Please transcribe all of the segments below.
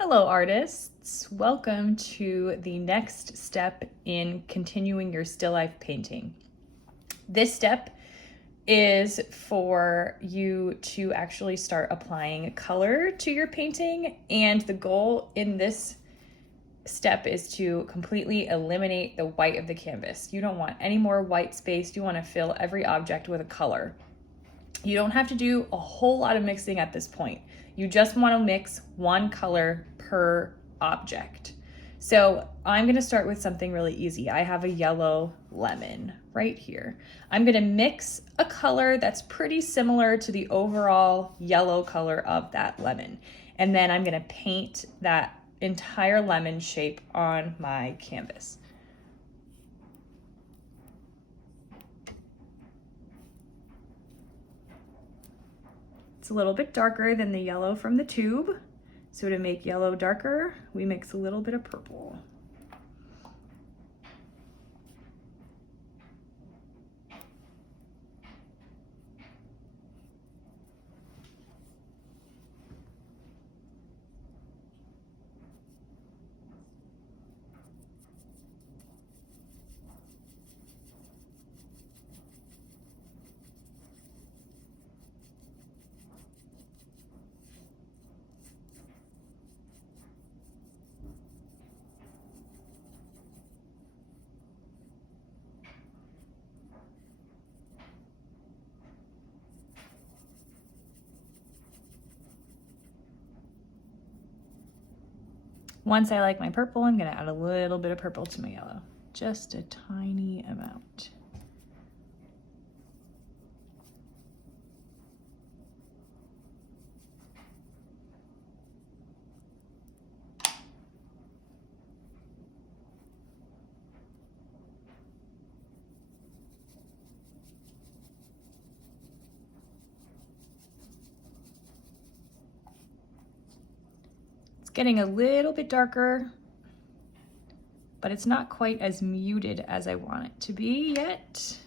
Hello, artists. Welcome to the next step in continuing your still life painting. This step is for you to actually start applying color to your painting, and the goal in this step is to completely eliminate the white of the canvas. You don't want any more white space. You want to fill every object with a color. You don't have to do a whole lot of mixing at this point. You just want to mix one color per object. So I'm going to start with something really easy. I have a yellow lemon right here. I'm going to mix a color that's pretty similar to the overall yellow color of that lemon. And then I'm going to paint that entire lemon shape on my canvas. It's a little bit darker than the yellow from the tube. So to make yellow darker, we mix a little bit of purple. Once I like my purple, I'm gonna add a little bit of purple to my yellow, just a tiny amount. Getting a little bit darker, but it's not quite as muted as I want it to be yet.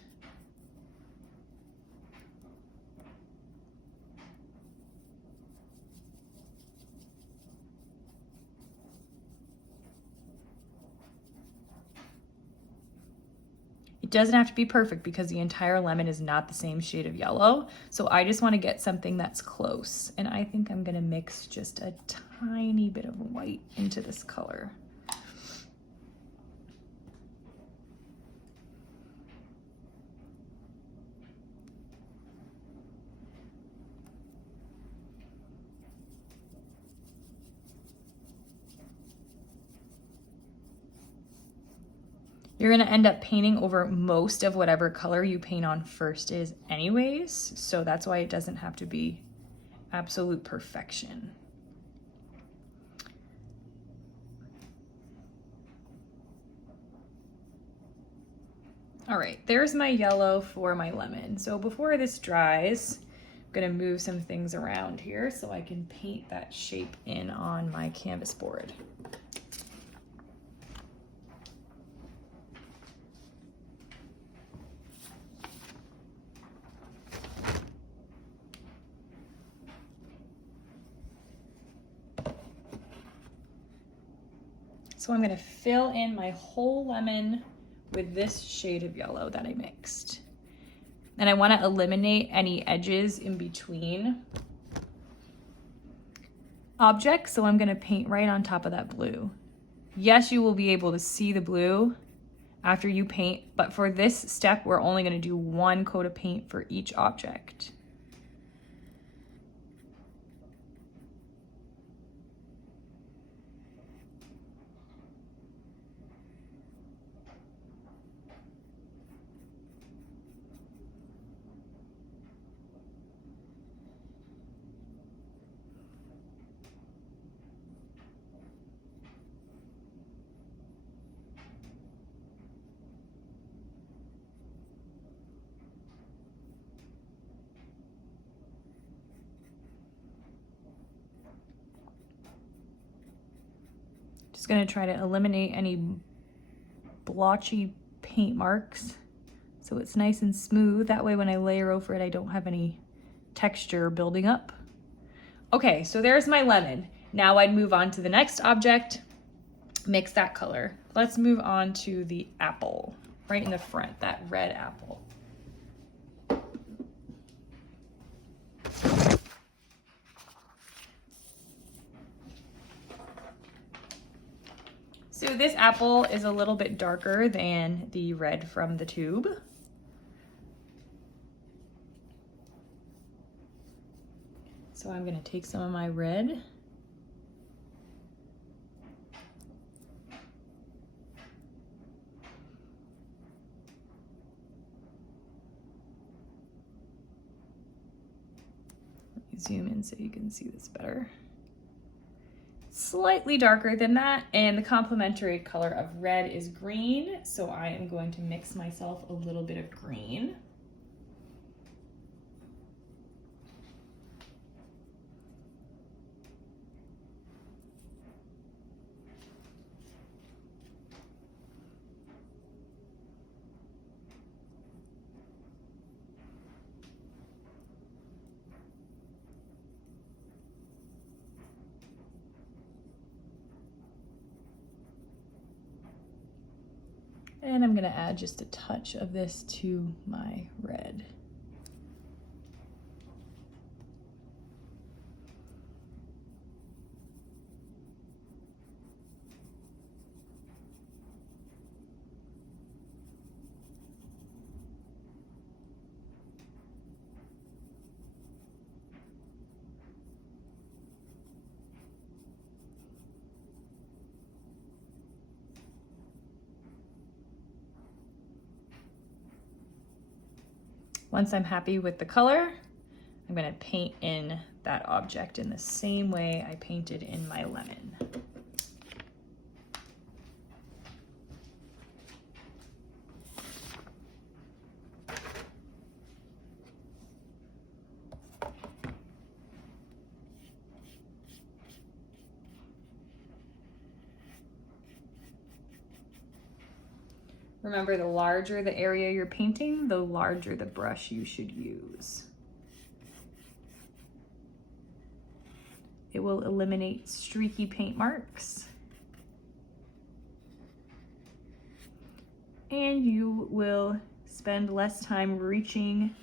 It doesn't have to be perfect because the entire lemon is not the same shade of yellow. So I just want to get something that's close. And I think I'm going to mix just a tiny bit of white into this color. You're gonna end up painting over most of whatever color you paint on first is anyways, so that's why it doesn't have to be absolute perfection. All right, there's my yellow for my lemon. So before this dries, I'm gonna move some things around here so I can paint that shape in on my canvas board. So I'm gonna fill in my whole lemon with this shade of yellow that I mixed. And I wanna eliminate any edges in between objects, so I'm gonna paint right on top of that blue. Yes, you will be able to see the blue after you paint, but for this step, we're only gonna do one coat of paint for each object. Just gonna try to eliminate any blotchy paint marks so it's nice and smooth. That way when I layer over it, I don't have any texture building up. Okay, so there's my lemon. Now I'd move on to the next object, mix that color. Let's move on to the apple, right in the front, that red apple. So this apple is a little bit darker than the red from the tube. So I'm going to take some of my red zoom in so you can see this better. Slightly darker than that, and the complementary color of red is green, so I am going to mix myself a little bit of green. And I'm going to add just a touch of this to my red. Once I'm happy with the color, I'm going to paint in that object in the same way I painted in my lemon. Remember, the larger the area you're painting, the larger the brush you should use. It will eliminate streaky paint marks. And you will spend less time reaching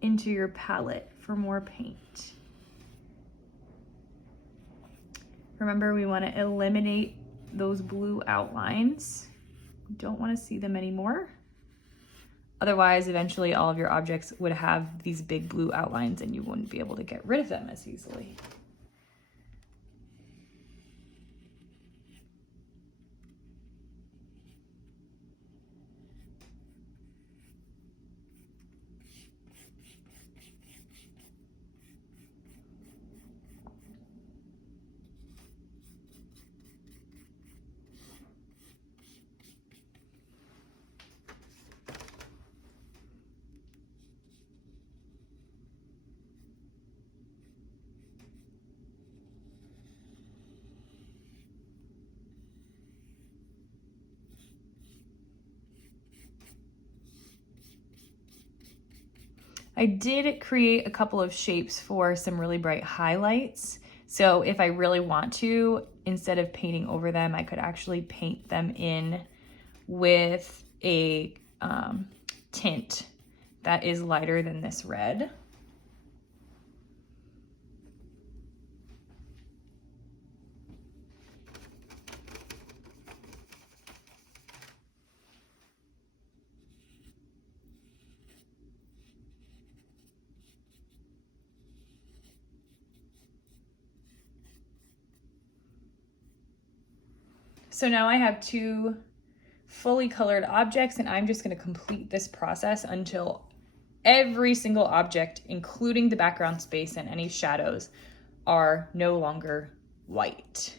into your palette for more paint. Remember, we want to eliminate those blue outlines. Don't want to see them anymore. Otherwise, eventually all of your objects would have these big blue outlines and you wouldn't be able to get rid of them as easily. I did create a couple of shapes for some really bright highlights. So if I really want to, instead of painting over them, I could actually paint them in with a tint that is lighter than this red. So now I have two fully colored objects, and I'm just going to complete this process until every single object, including the background space and any shadows, are no longer white.